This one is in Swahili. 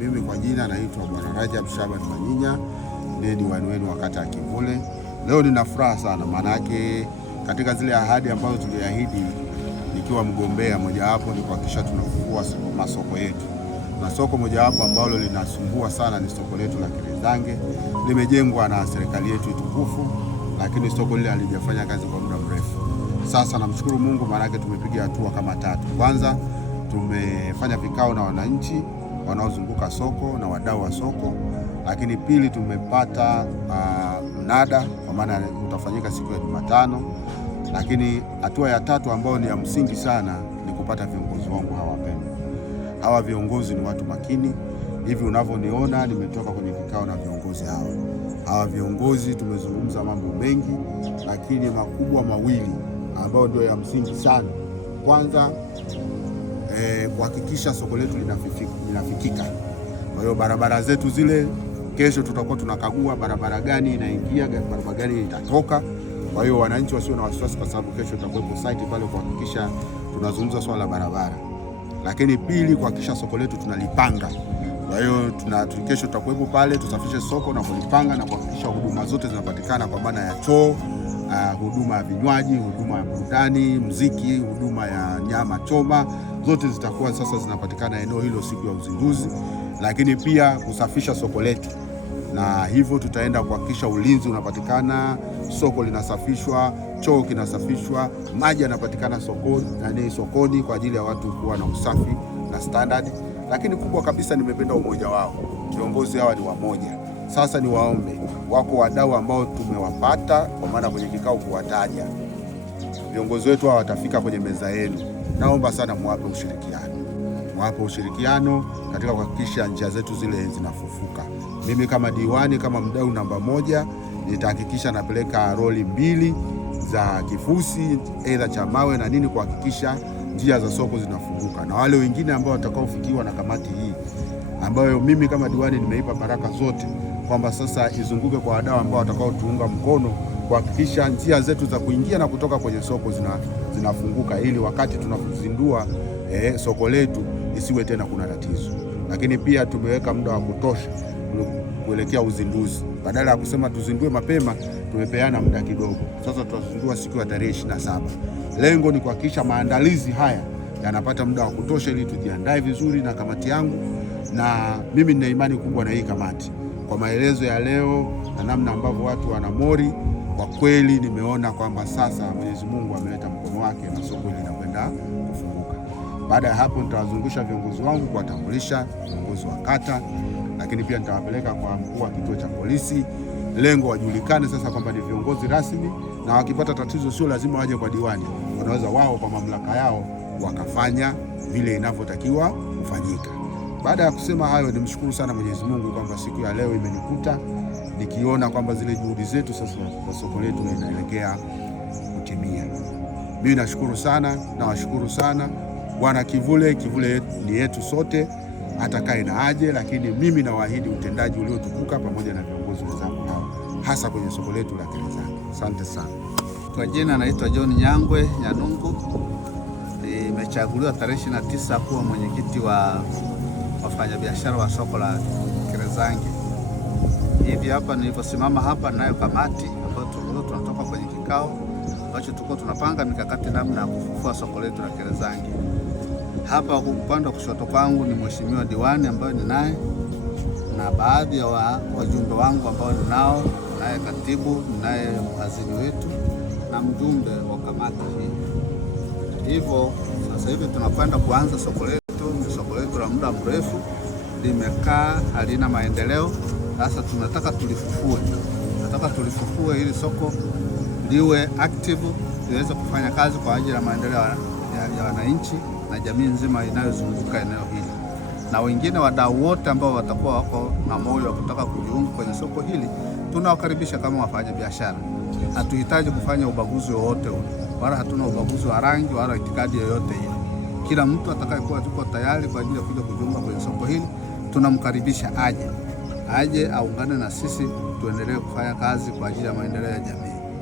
Mimi kwa jina naitwa Bwana Rajab Shaban Manyinya, ndiye diwani wenu wa kata ya Kivule. Leo nina furaha sana, maana yake katika zile ahadi ambazo tuliahidi nikiwa mgombea, mojawapo ni kuhakikisha tunafungua masoko yetu, na soko mojawapo ambalo linasumbua sana ni soko letu la Kirezange. Limejengwa na serikali yetu tukufu, lakini soko lile halijafanya kazi kwa muda mrefu. Sasa namshukuru Mungu, maana yake tumepiga hatua kama tatu. Kwanza, tumefanya vikao na wananchi wanaozunguka soko na wadau wa soko, lakini pili, tumepata mnada kwa maana utafanyika siku ya Jumatano, lakini hatua ya tatu ambayo ni ya msingi sana ni kupata viongozi wangu hawapendwa. Hawa viongozi ni watu makini. Hivi unavyoniona nimetoka kwenye kikao na viongozi hawa viongozi, tumezungumza mambo mengi, lakini makubwa mawili ambayo ndio ya msingi sana. Kwanza, kuhakikisha soko letu linafikika. Kwa hiyo barabara zetu zile, kesho tutakuwa tunakagua barabara gani inaingia, barabara gani itatoka. Kwa hiyo wananchi wasio na wasiwasi, kwa sababu kesho tutakuwepo site pale kuhakikisha tunazungumza swala la barabara. Lakini pili, kuhakikisha soko letu tunalipanga. Kwa hiyo kesho tutakuwepo pale tusafishe soko na kulipanga na kuhakikisha huduma zote zinapatikana, kwa maana ya choo, huduma ya vinywaji, huduma ya burudani, muziki, huduma ya nyama choma, zote zitakuwa sasa zinapatikana eneo hilo siku ya uzinduzi. Lakini pia kusafisha soko letu, na hivyo tutaenda kuhakikisha ulinzi unapatikana, soko linasafishwa, choo kinasafishwa, maji yanapatikana sokoni kwa ajili ya watu kuwa na usafi na standard. Lakini kubwa kabisa, nimependa umoja wao. Viongozi hawa ni wamoja. Sasa ni waombe, wako wadau ambao tumewapata kwa maana kwenye kikao kuwataja. Viongozi wetu hawa watafika kwenye meza yenu. Naomba sana muwape ushirikiano katika kuhakikisha njia zetu zile zinafufuka. Mimi kama diwani, kama mdau namba moja, nitahakikisha napeleka roli 2 za kifusi, aidha cha mawe na nini, kuhakikisha njia za soko zinafunguka. Na wale wengine ambao watakaofikiwa na kamati hii, ambayo mimi kama diwani nimeipa baraka zote kwamba sasa izunguke kwa wadau ambao watakaotuunga mkono kuhakikisha njia zetu za kuingia na kutoka kwenye soko zinafunguka, ili wakati tunazindua soko letu isiwe tena kuna tatizo. Lakini pia tumeweka muda wa kutosha kuelekea uzinduzi. Badala ya kusema tuzindue mapema, tumepeana muda kidogo. Sasa tutazindua siku ya tarehe 27. Lengo ni kuhakikisha maandalizi haya yanapata muda wa kutosha ili tujiandae vizuri na kamati yangu, na mimi nina imani kubwa na hii kamati. Kwa maelezo ya leo na namna ambavyo watu wana mori, kwa kweli nimeona kwamba sasa Mwenyezi Mungu ameleta mkono wake na soko linakwenda kufunguka. Baada ya hapo, nitawazungusha viongozi wangu kuwatambulisha viongozi wa kata, lakini pia nitawapeleka kwa mkuu wa kituo cha polisi, lengo wajulikane sasa kwamba ni viongozi rasmi, na wakipata tatizo sio lazima waje kwa diwani, wanaweza wao kwa mamlaka yao wakafanya vile inavyotakiwa kufanyika. Baada ya kusema hayo, nimshukuru sana Mwenyezi Mungu kwamba siku ya leo imenikuta nikiona kwamba zile juhudi zetu sasa kwa soko letu linaelekea kutimia. Mimi nashukuru sana, nawashukuru sana wana Kivule. Kivule ni yetu sote, atakaye na aje, lakini mimi nawaahidi utendaji uliotukuka pamoja na viongozi wenzangu hao, hasa kwenye soko letu la Kirezange. Asante sana. Kwa jina naitwa John Nyangwe Nyanungu. Nimechaguliwa tarehe 29 kuwa mwenyekiti wa wafanyabiashara wa soko la Kirezange. Hivi hapa niliposimama hapa, nayo kamati ambayo tunatoka kwenye kikao ambacho tulikuwa tunapanga mikakati namna ya kufufua soko letu la Kirezange. Hapa upande wa kushoto kwangu ni mheshimiwa diwani ambaye ninaye, na baadhi ya wajumbe wangu ambao ninao, naye katibu, naye mhazini wetu na mjumbe wa kamati hii. Hivyo sasa hivi tunakwenda kuanza soko letu. Ni soko letu la muda mrefu, limekaa halina maendeleo. Sasa tunataka tulifufue ili soko liwe active, liweze kufanya kazi kwa ajili ya maendeleo ya wananchi na jamii nzima inayozunguka eneo hili, na wengine wadau wote ambao watakuwa wako na moyo wa kutaka kujiunga kwenye soko hili, tunawakaribisha kama wafanya biashara. Hatuhitaji kufanya ubaguzi wowote ule, wala hatuna ubaguzi wa rangi wala itikadi yoyote ile. Kila mtu atakayekuwa yuko tayari kwa ajili ya kuja kujiunga kwenye soko hili, tunamkaribisha aje aungane na sisi, tuendelee kufanya kazi kwa ajili ya maendeleo ya jamii.